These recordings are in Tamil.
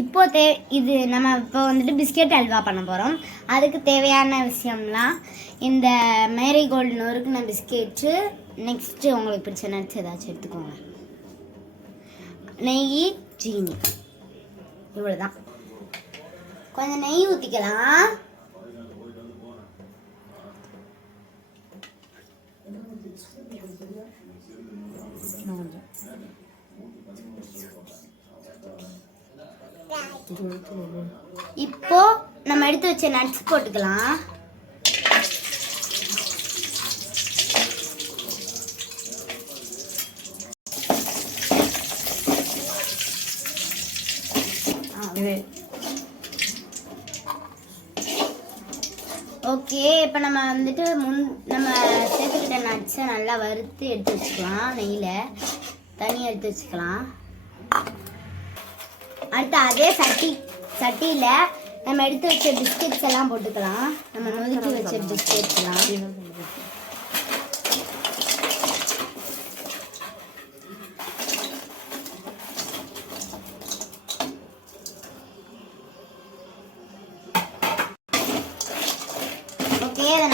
இப்போ இது நம்ம இப்போ வந்துட்டு பிஸ்கெட் அல்வா பண்ண போகிறோம். அதுக்கு தேவையான விஷயம்லாம் இந்த மேரிகோல்டு நொறுக்குன பிஸ்கெட்டு, நெக்ஸ்ட்டு உங்களுக்கு பிடிச்ச நட்ஸ் ஏதாச்சும் எடுத்துக்கோங்க, நெய், சீனி, இவ்வளோதான். கொஞ்சம் நெய் ஊற்றிக்கலாம். இப்போ நம்ம எடுத்து வச்ச நட்ஸ் போட்டுக்கலாம். ஓகே, இப்போ நம்ம வந்துட்டு நம்ம சேர்த்துக்கிட்ட நட்ஸை நல்லா வறுத்து எடுத்து வச்சுக்கலாம். நெய்யில் தனியாக எடுத்து வச்சுக்கலாம். அடுத்து அதே சட்டியில் நம்ம எடுத்து வச்ச பிஸ்கெட்ஸ் எல்லாம் போட்டுக்கலாம். நம்ம நொறுக்கி வச்ச பிஸ்கெட்ஸ் எல்லாம் அதை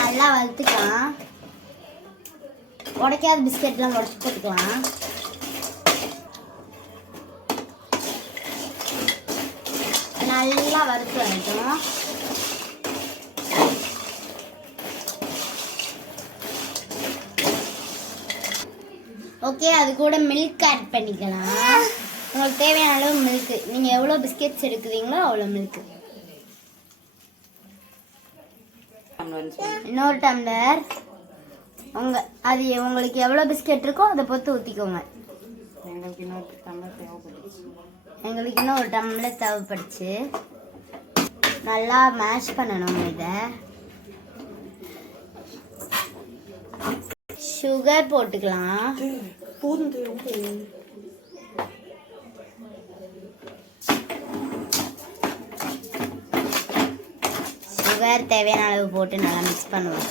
நல்லா வறுத்துக்கலாம். உடைக்காத பிஸ்கெட்லாம் உடச்சி போட்டுக்கலாம். நல்லா வறுத்து வரட்டும். ஓகே, அது கூட மில்க் ஆட் பண்ணிக்கலாம். உங்களுக்கு தேவையான அளவு மில்க், நீங்கள் எவ்வளோ பிஸ்கெட்ஸ் எடுக்கிறீங்களோ அவ்வளோ மில்க். இன்னொரு டம்ளர் அது உங்களுக்கு எவ்வளோ பிஸ்கெட் இருக்கோ அதை பொறுத்து ஊற்றிக்கோங்க. எங்களுக்கு இன்னும் ஒரு டம்ளர் தேவைப்படுச்சு. நல்லா மேஷ் பண்ணணும். இதை சுகர் போட்டுக்கலாம். சுகர் தேவையான அளவு போட்டு நல்லா மிக்ஸ் பண்ணுவோம்.